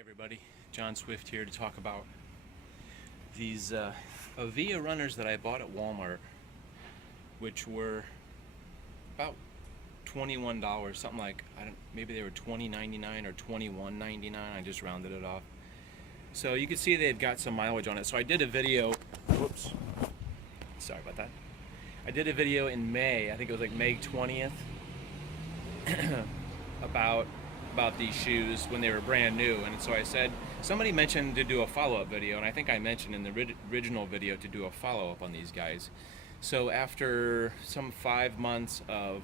Everybody, John Swift here to talk about these avia runners that I bought at Walmart, which were about $21, something like, I don't, maybe they were $20.99 or $21.99. I just rounded it off. So you can see they've got some mileage on it. So I did a video, whoops, sorry about that. I did a video in May, I think it was like May 20th, about these shoes when they were brand new. And so I said, somebody mentioned to do a follow-up video, and I think I mentioned in the original video to do a follow-up on these guys. So after some 5 months of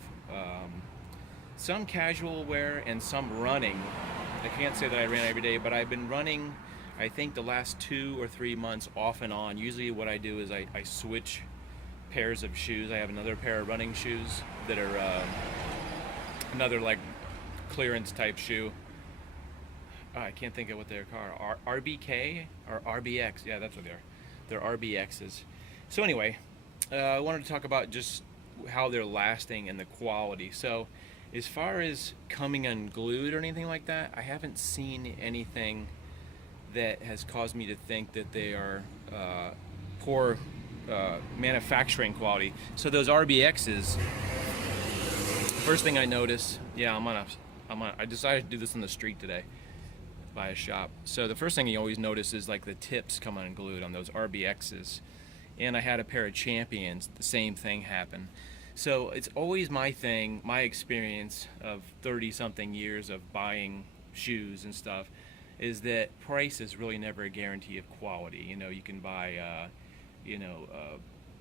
some casual wear and some running, I can't say that I ran every day, but I've been running, I think the last 2 or 3 months off and on. Usually what I do is I switch pairs of shoes. I have another pair of running shoes that are another like clearance type shoe. I can't think of what they're called. RBK or RBX? Yeah, that's what they are. They're RBXs. So anyway, I wanted to talk about just how they're lasting and the quality. So as far as coming unglued or anything like that, I haven't seen anything that has caused me to think that they are poor manufacturing quality. So those RBXs, first thing I notice, yeah, I decided to do this in the street today by a shop. So the first thing you always notice is like the tips come unglued on those RBXs. And I had a pair of Champions, the same thing happened. So it's always my experience of 30 something years of buying shoes and stuff, is that price is really never a guarantee of quality. You know, you can buy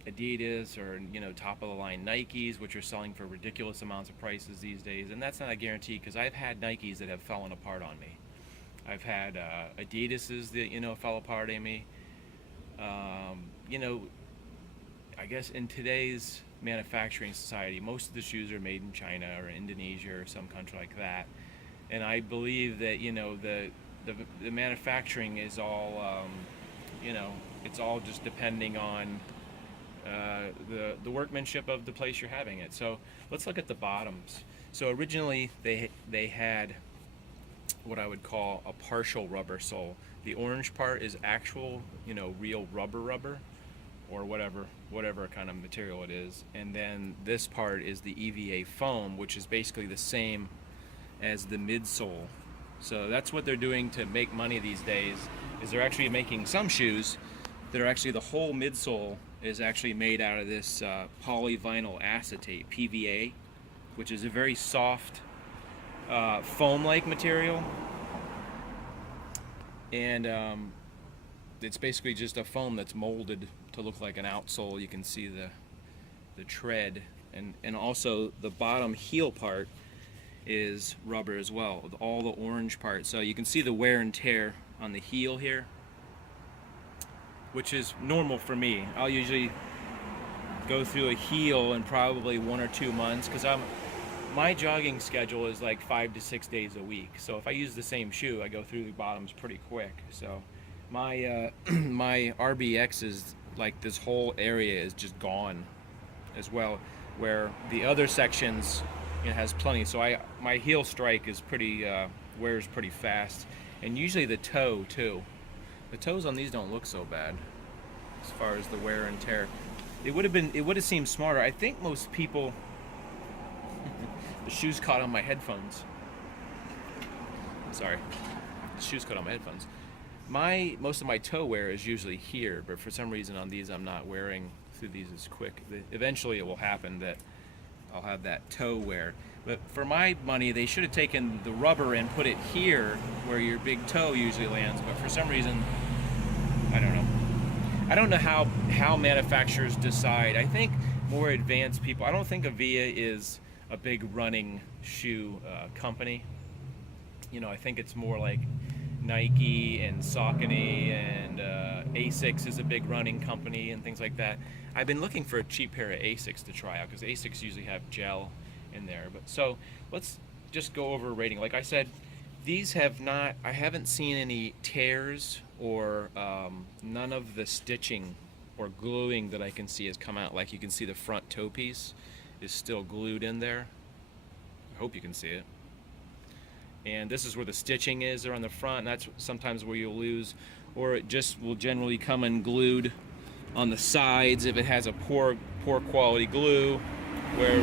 Adidas or top of the line Nikes, which are selling for ridiculous amounts of prices these days, and that's not a guarantee, because I've had Nikes that have fallen apart on me. I've had Adidas's that fell apart on me. I guess in today's manufacturing society, most of the shoes are made in China or Indonesia or some country like that, and I believe that the manufacturing is all it's all just depending on the workmanship of the place you're having it. So let's look at the bottoms. So originally they had what I would call a partial rubber sole. The orange part is actual, real rubber, or whatever kind of material it is. And then this part is the EVA foam, which is basically the same as the midsole. So that's what they're doing to make money these days, is they're actually making some shoes that are actually, the whole midsole is actually made out of this polyvinyl acetate, PVA, which is a very soft foam-like material. And it's basically just a foam that's molded to look like an outsole. You can see the tread, and also the bottom heel part is rubber as well, with all the orange part. So you can see the wear and tear on the heel here, which is normal for me. I'll usually go through a heel in probably 1 or 2 months, because my jogging schedule is like 5 to 6 days a week. So if I use the same shoe, I go through the bottoms pretty quick. So my my RBX is like, this whole area is just gone as well, where the other sections it has plenty. So my heel strike is wears pretty fast, and usually the toe too. The toes on these don't look so bad as far as the wear and tear. It would have seemed smarter. I think most people the shoes caught on my headphones. Sorry. The shoes caught on my headphones. Most of my toe wear is usually here, but for some reason on these I'm not wearing through these as quick. Eventually it will happen that I'll have that toe wear. But for my money, they should have taken the rubber and put it here where your big toe usually lands, but for some reason, I don't know. I don't know how manufacturers decide. I think more advanced people, I don't think Avia is a big running shoe company. I think it's more like Nike and Saucony, and Asics is a big running company and things like that. I've been looking for a cheap pair of Asics to try out, because Asics usually have gel in there. But so let's just go over rating. Like I said, these I haven't seen any tears, or none of the stitching or gluing that I can see has come out. Like you can see the front toe piece is still glued in there. I hope you can see it. and this is where the stitching is, or on the front, and that's sometimes where you'll lose, or it just will generally come unglued on the sides if it has a poor quality glue, where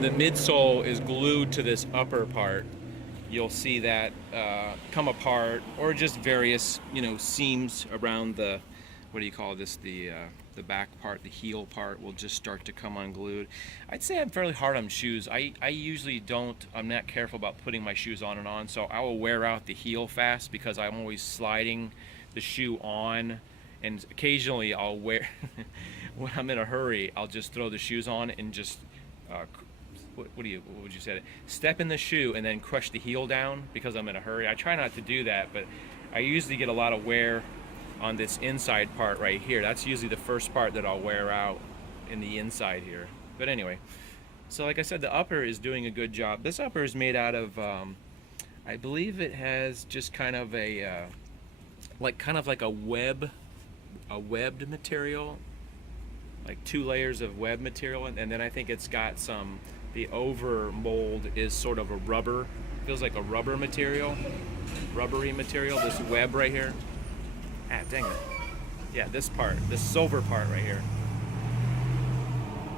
the midsole is glued to this upper part. You'll see that come apart, or just various, you know, seams around the, what do you call this, the back part, the heel part will just start to come unglued. I'd say I'm fairly hard on shoes. I usually don't, I'm not careful about putting my shoes on and on, so I will wear out the heel fast because I'm always sliding the shoe on, and occasionally I'll wear, when I'm in a hurry, I'll just throw the shoes on and just, what would you say? Step in the shoe and then crush the heel down because I'm in a hurry. I try not to do that, but I usually get a lot of wear on this inside part right here. That's usually the first part that I'll wear out in the inside here. But anyway, so like I said, the upper is doing a good job. This upper is made out of, I believe it has just kind of a, like a webbed material, like 2 layers of web material, and then I think it's got some, the over mold is sort of a rubber, feels like a rubber material, rubbery material, this web right here. Ah, dang it. Yeah, this part, this silver part right here.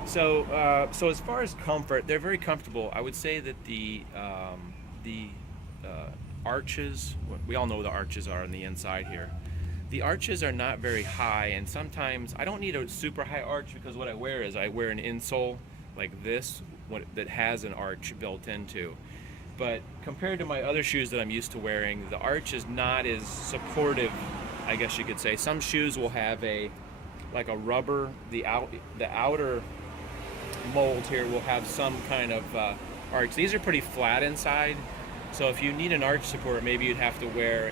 So, so as far as comfort, they're very comfortable. I would say that the arches, we all know what the arches are on the inside here. The arches are not very high, and sometimes I don't need a super high arch because what I wear is I wear an insole like this that has an arch built into. But compared to my other shoes that I'm used to wearing, the arch is not as supportive, I guess you could say. Some shoes will have like a rubber, the outer mold here will have some kind of arch. These are pretty flat inside, so if you need an arch support, maybe you'd have to wear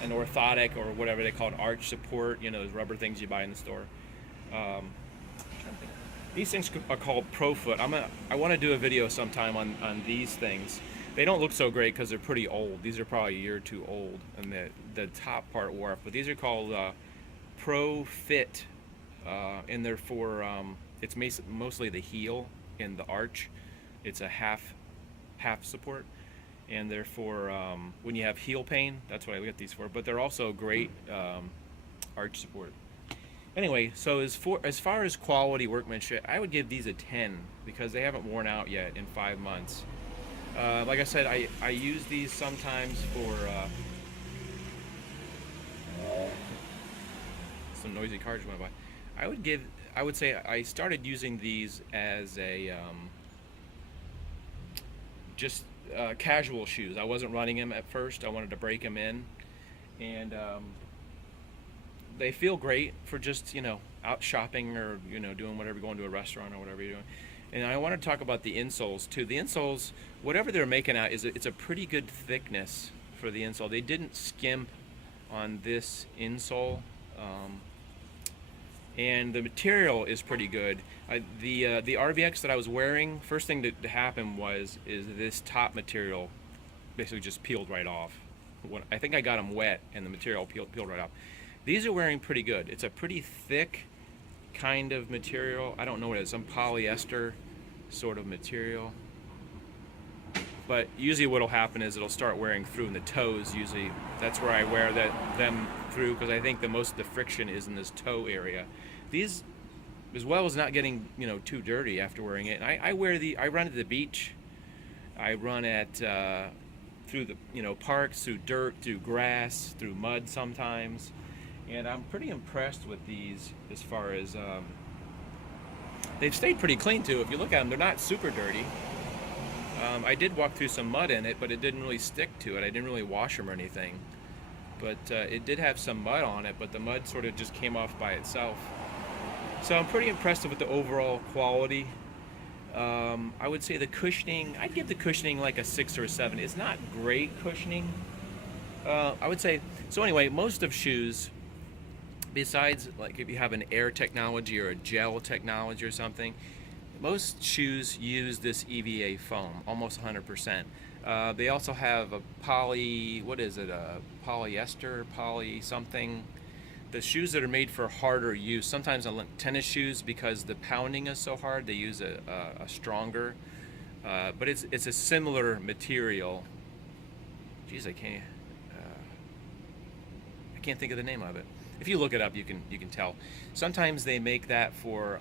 an orthotic or whatever they call it, arch support, you know, those rubber things you buy in the store. These things are called Pro Foot. I want to do a video sometime on these things. They don't look so great because they're pretty old. These are probably a year or two old, and the top part wore off. But these are called Pro Fit, and they're for, it's mostly the heel and the arch. It's a half support, and they're for when you have heel pain. That's what I get these for. But they're also great arch support. Anyway, so as far as quality workmanship, I would give these a 10 because they haven't worn out yet in 5 months. Like I said, I use these sometimes for some noisy cars went by. I would say I started using these as a just casual shoes. I wasn't running them at first. I wanted to break them in, and they feel great for just, you know, out shopping or, you know, doing whatever, going to a restaurant or whatever you're doing. And I want to talk about the insoles too. The insoles, whatever they're making out, it's a pretty good thickness for the insole. They didn't skimp on this insole, and the material is pretty good. The RVX that I was wearing, first thing to happen is this top material basically just peeled right off. I think I got them wet and the material peeled right off. These are wearing pretty good. It's a pretty thick kind of material. I don't know what it is, some polyester sort of material. But usually what'll happen is it'll start wearing through in the toes. Usually that's where I wear them through, because I think most of the friction is in this toe area. These, as well as not getting, you know, too dirty after wearing it. And I run at the beach. I run at through the, you know, parks, through dirt, through grass, through mud sometimes. And I'm pretty impressed with these as far as, they've stayed pretty clean too. If you look at them, they're not super dirty. I did walk through some mud in it, but it didn't really stick to it. I didn't really wash them or anything. But it did have some mud on it, but the mud sort of just came off by itself. So I'm pretty impressed with the overall quality. I would say the cushioning, I'd give the cushioning like a 6 or a 7. It's not great cushioning. I would say, so anyway, most of shoes, besides like if you have an air technology or a gel technology or something, most shoes use this EVA foam, almost 100%. They also have a polyester, poly something. The shoes that are made for harder use, sometimes on tennis shoes, because the pounding is so hard, they use a stronger but it's a similar material. Geez, I can't think of the name of it. If you look it up, you can tell. Sometimes they make that for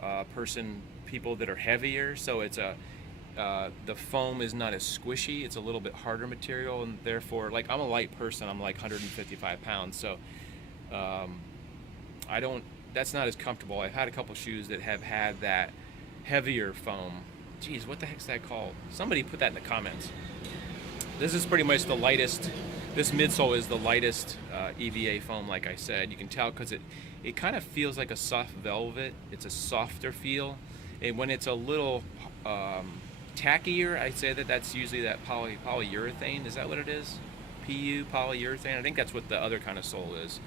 people that are heavier, so it's the foam is not as squishy. It's a little bit harder material, and therefore, like, I'm a light person. I'm like 155 pounds, so that's not as comfortable. I've had a couple shoes that have had that heavier foam. Geez, what the heck's that called? Somebody put that in the comments. This is pretty much the lightest. This midsole is the lightest EVA foam, like I said. You can tell because it kind of feels like a soft velvet. It's a softer feel. And when it's a little tackier, I'd say that's usually that polyurethane. Is that what it is? PU, polyurethane? I think that's what the other kind of sole is.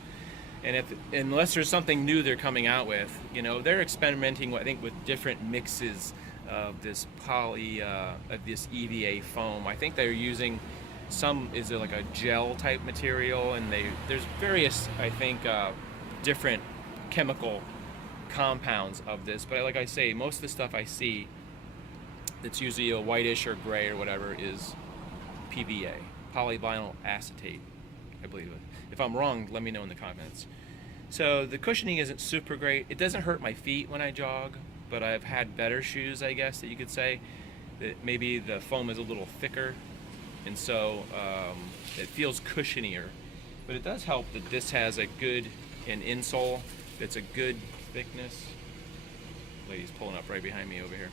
And unless there's something new they're coming out with, they're experimenting, I think, with different mixes of this this EVA foam. I think they're using is it like a gel type material, and there's various, I think, different chemical compounds of this. But like I say, most of the stuff I see that's usually a whitish or gray or whatever is PVA, polyvinyl acetate, I believe it. If I'm wrong, let me know in the comments. So the cushioning isn't super great. It doesn't hurt my feet when I jog, but I've had better shoes, I guess, that you could say, that maybe the foam is a little thicker, and so it feels cushionier. But it does help that this has an insole that's a good thickness. Lady's pulling up right behind me over here.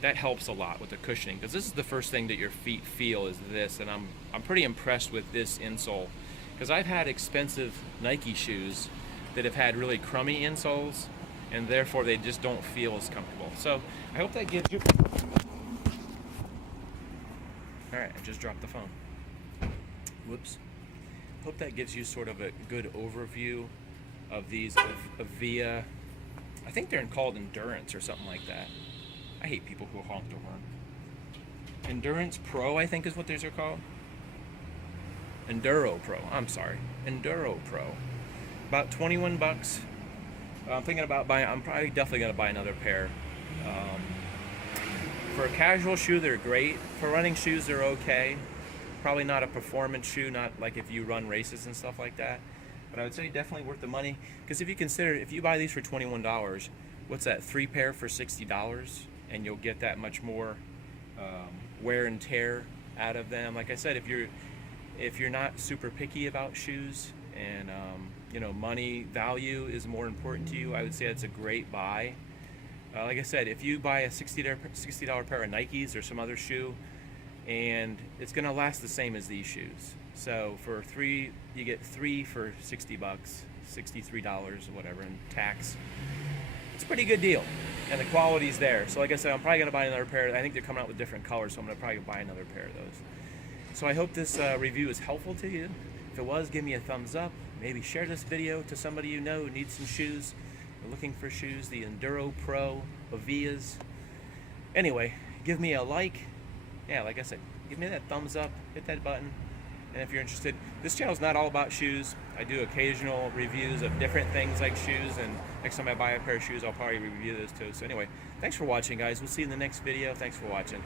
That helps a lot with the cushioning, because this is the first thing that your feet feel is this, and I'm pretty impressed with this insole, because I've had expensive Nike shoes that have had really crummy insoles, and therefore they just don't feel as comfortable. So I hope that gives you... Alright, I just dropped the phone. Whoops. Hope that gives you sort of a good overview of these avia. I think they're called Endurance or something like that. I hate people who honk the horn. Endurance Pro, I think, is what these are called. Enduro Pro. I'm sorry. Enduro Pro. About 21 bucks. I'm thinking about buying. I'm probably definitely gonna buy another pair. For a casual shoe, they're great. For running shoes, they're okay. Probably not a performance shoe, not like if you run races and stuff like that. But I would say definitely worth the money, because if you consider, if you buy these for $21, what's that? 3 pair for $60, and you'll get that much more wear and tear out of them. Like I said, if you're not super picky about shoes, and money value is more important to you, I would say it's a great buy. Like I said, if you buy a $60 pair of Nikes or some other shoe, and it's gonna last the same as these shoes. So for you get 3 for 60 bucks, $63 or whatever, and tax. It's a pretty good deal, and the quality's there. So like I said, I'm probably gonna buy another pair. I think they're coming out with different colors, so I'm gonna probably buy another pair of those. So I hope this review is helpful to you. If it was, give me a thumbs up. Maybe share this video to somebody you know who needs some shoes. They're looking for shoes, the Enduro Pro Avias. Anyway, give me a like. Yeah, like I said, give me that thumbs up, hit that button. And if you're interested, this channel is not all about shoes. I do occasional reviews of different things like shoes, and next time I buy a pair of shoes, I'll probably review those too. So anyway, thanks for watching, guys. We'll see you in the next video. Thanks for watching.